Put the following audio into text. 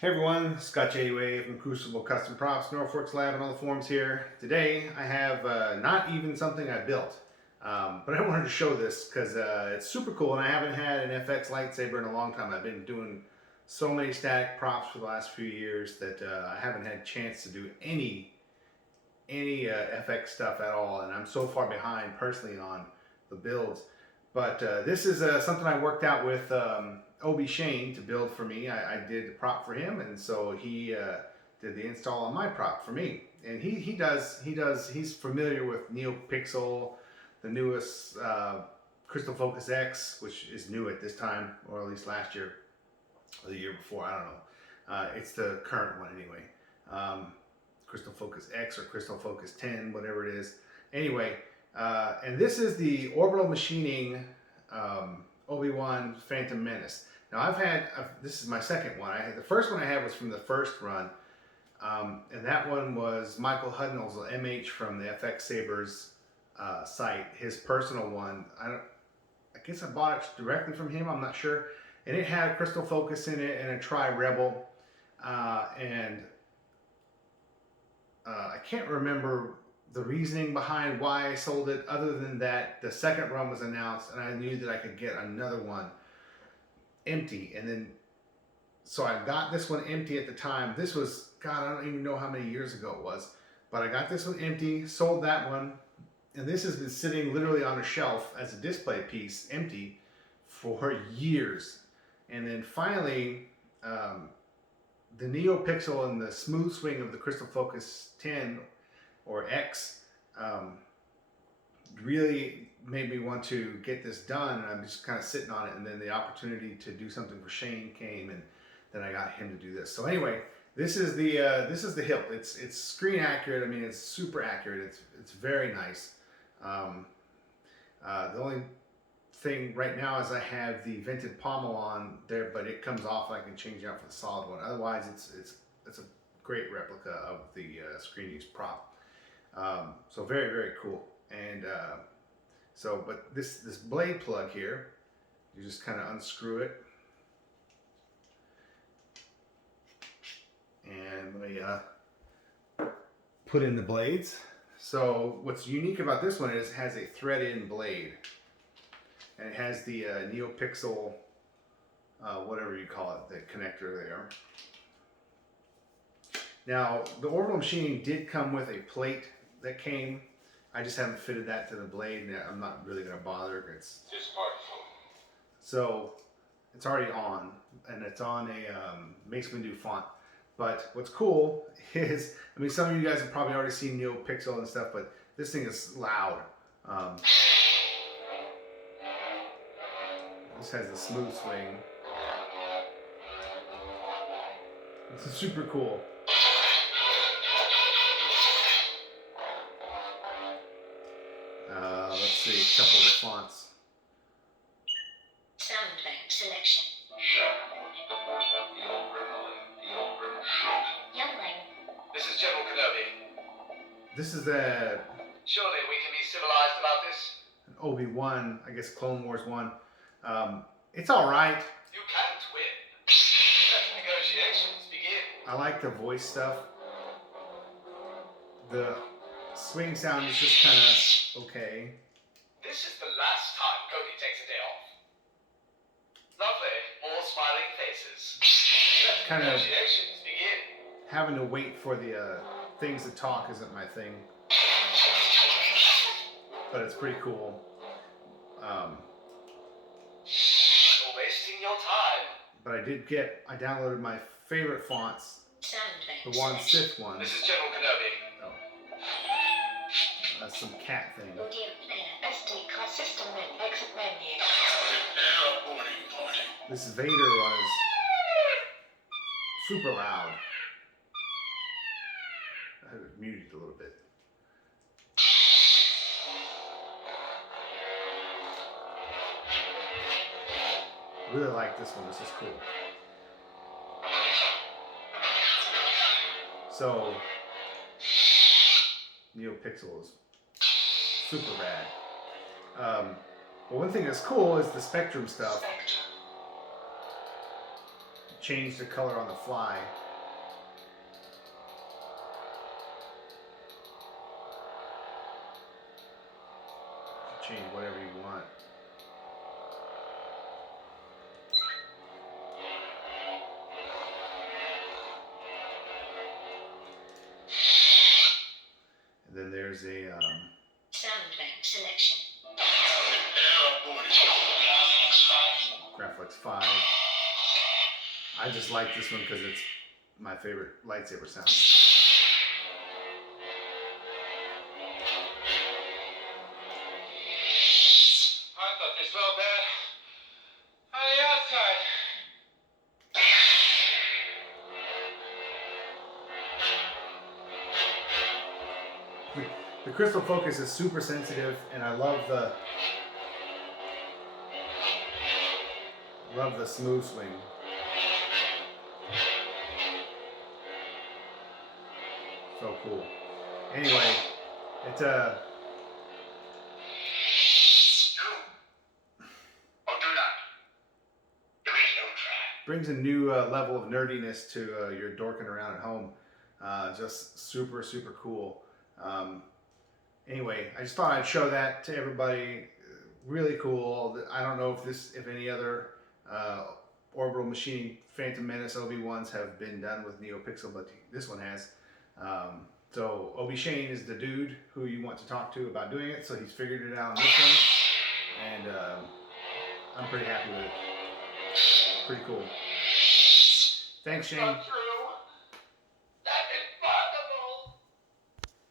Hey everyone, Scott J. Wave from Crucible Custom Props, Norfolk's Lab, and all the forums here. Today I have not even something I built, but I wanted to show this because it's super cool, and I haven't had an FX lightsaber in a long time. I've been doing so many static props for the last few years that I haven't had a chance to do any FX stuff at all, and I'm so far behind personally on the builds. But this is something I worked out with Obi Shane to build for me. I did the prop for him, and so he did the install on my prop for me. And he's familiar with Neopixel, the newest Crystal Focus X, which is new at this time, or at least last year or the year before. I don't know. It's the current one anyway. Crystal Focus X or Crystal Focus 10, whatever it is. Anyway, and this is the Orbital Machining Obi-Wan Phantom Menace. Now this is my second one. The first one I had was from the first run, and that one was Michael Hudnall's MH from the FX Sabers site, his personal one. I guess I bought it directly from him, I'm not sure. And it had a Crystal Focus in it and a Tri-Rebel, and I can't remember the reasoning behind why I sold it, other than that the second run was announced and I knew that I could get another one empty. And then, so I got this one empty at the time. This was, God, I don't even know how many years ago it was, but I got this one empty, sold that one, and this has been sitting literally on a shelf as a display piece, empty, for years. And then finally, the Neopixel and the smooth swing of the Crystal Focus 10 or X really made me want to get this done, and I'm just kind of sitting on it. And then the opportunity to do something for Shane came, and then I got him to do this. So anyway, this is the hilt. It's screen accurate. I mean, it's super accurate. It's very nice. The only thing right now is I have the vented pommel on there, but it comes off and I can change it out for the solid one. Otherwise, it's a great replica of the screen use prop. So very cool. And but this blade plug here, you just kind of unscrew it, and let me put in the blades. So what's unique about this one is it has a thread-in blade, and it has the Neopixel, whatever you call it, the connector there. Now, the Orbital Machining did come with a plate that came. I just haven't fitted that to the blade, and I'm not really going to bother. So it's already on, and it's on a Mace Windu font. But what's cool is, I mean, some of you guys have probably already seen Neopixel and stuff, but this thing is loud. This has a smooth swing. This is super cool. Let's see, a couple of the fonts. Sound bank selection. Youngling. This is General Kenobi. This is Surely we can be civilized about this? an Obi-Wan, I guess Clone Wars 1. It's alright. You can't win. Let negotiations begin. I like the voice stuff. The swing sound is just kind of okay. This is the last time Cody takes a day off. Lovely. All smiling faces. Let Kind of negotiations begin. having to wait for the things to talk isn't my thing, but it's pretty cool. You're wasting your time. But I downloaded my favorite fonts, Sound bank the one selection. Sith one. This is General Kenobi. Oh, that's some cat thing. Audio player. SD card system menu. Exit menu. Prepare a boarding party. This Vader was super loud. I have it muted a little bit. Really like this one. This is cool. So Neopixel is super rad. But one thing that's cool is the Spectrum stuff. change the color on the fly. Change whatever you want. And then there's a Sound bank selection. Graphics 5. I just like this one because it's my favorite lightsaber sound. I thought this felt bad on the outside. The crystal focus is super sensitive, and I love the smooth swing. So cool. Anyway, it's brings a new level of nerdiness to your dorking around at home. Just super, super cool. Anyway, I just thought I'd show that to everybody. Really cool. I don't know if any other orbital machining Phantom Menace OB1s have been done with Neopixel, but this one has. So Obi Shane is the dude who you want to talk to about doing it. So he's figured it out on this one, and I'm pretty happy with it. Pretty cool. Thanks, Shane.